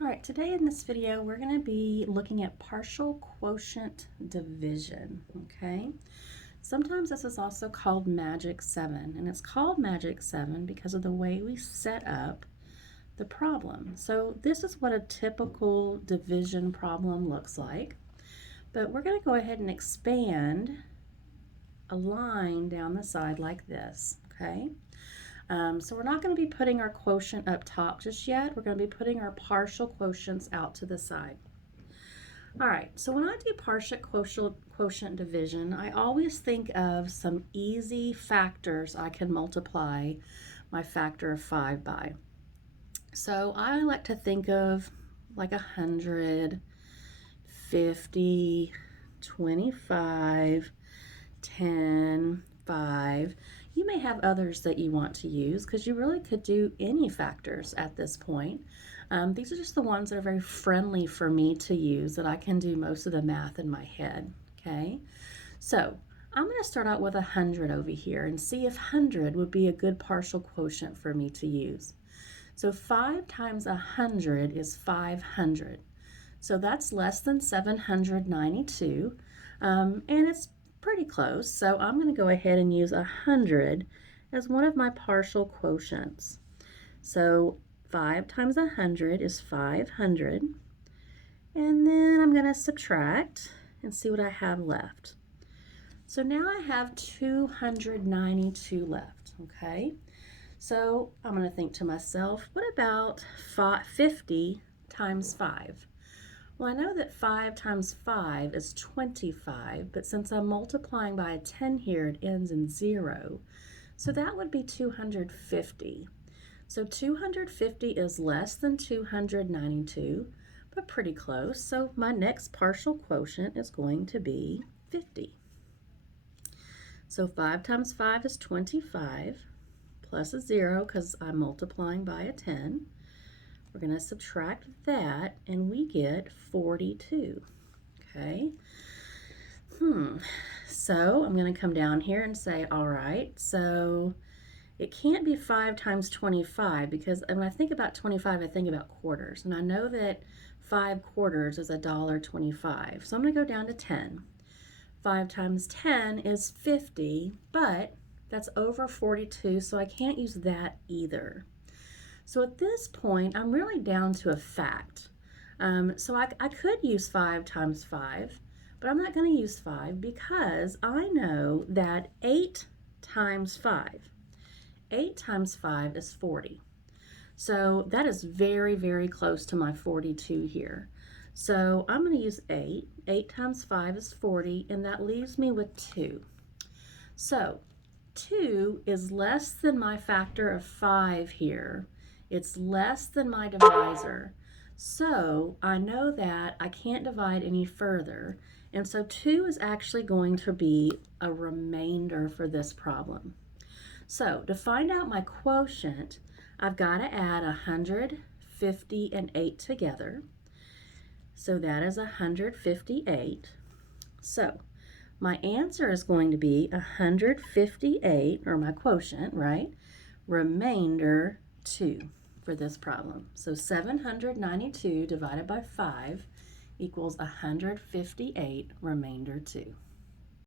All right, today in this video, we're going to be looking at partial quotient division, okay? Sometimes this is also called Magic 7, and it's called Magic 7 because of the way we set up the problem. So this is what a typical division problem looks like, but we're going to go ahead and expand a line down the side like this, okay? So we're not going to be putting our quotient up top just yet. We're going to be putting our partial quotients out to the side. All right, so when I do partial quotient division, I always think of some easy factors I can multiply my factor of 5 by. So I like to think of like 100, 50, 25, 10, 5. You may have others that you want to use because you really could do any factors at this point. These are just the ones that are very friendly for me to use, that I can do most of the math in my head, okay? So I'm going to start out with 100 over here and see if 100 would be a good partial quotient for me to use. So 5 times 100 is 500. So that's less than 792, and it's pretty close, so I'm going to go ahead and use 100 as one of my partial quotients. So 5 times 100 is 500, and then I'm going to subtract and see what I have left. So now I have 292 left, okay? So I'm going to think to myself, what about 50 times 5? Well, I know that 5 times 5 is 25, but since I'm multiplying by a 10 here, it ends in 0. So that would be 250. So 250 is less than 292, but pretty close. So my next partial quotient is going to be 50. So 5 times 5 is 25, plus a 0 because I'm multiplying by a 10. We're going to subtract that, and we get 42, okay? So I'm going to come down here and say, all right, so it can't be 5 times 25 because when I think about 25, I think about quarters, and I know that 5 quarters is $1.25. So I'm going to go down to 10. 5 times 10 is 50, but that's over 42, so I can't use that either. So at this point, I'm really down to a fact. So I could use 5 times 5, but I'm not going to use 5 because I know that 8 times 5 is 40. So that is very, very close to my 42 here. So I'm going to use 8. 8 times 5 is 40, and that leaves me with 2. So 2 is less than my factor of 5 here. It's less than my divisor. So I know that I can't divide any further. And so 2 is actually going to be a remainder for this problem. So to find out my quotient, I've got to add 100, 50, and 8 together. So that is 158. So my answer is going to be 158, or my quotient, right? Remainder 2 for this problem. So 792 divided by 5 equals 158, remainder 2.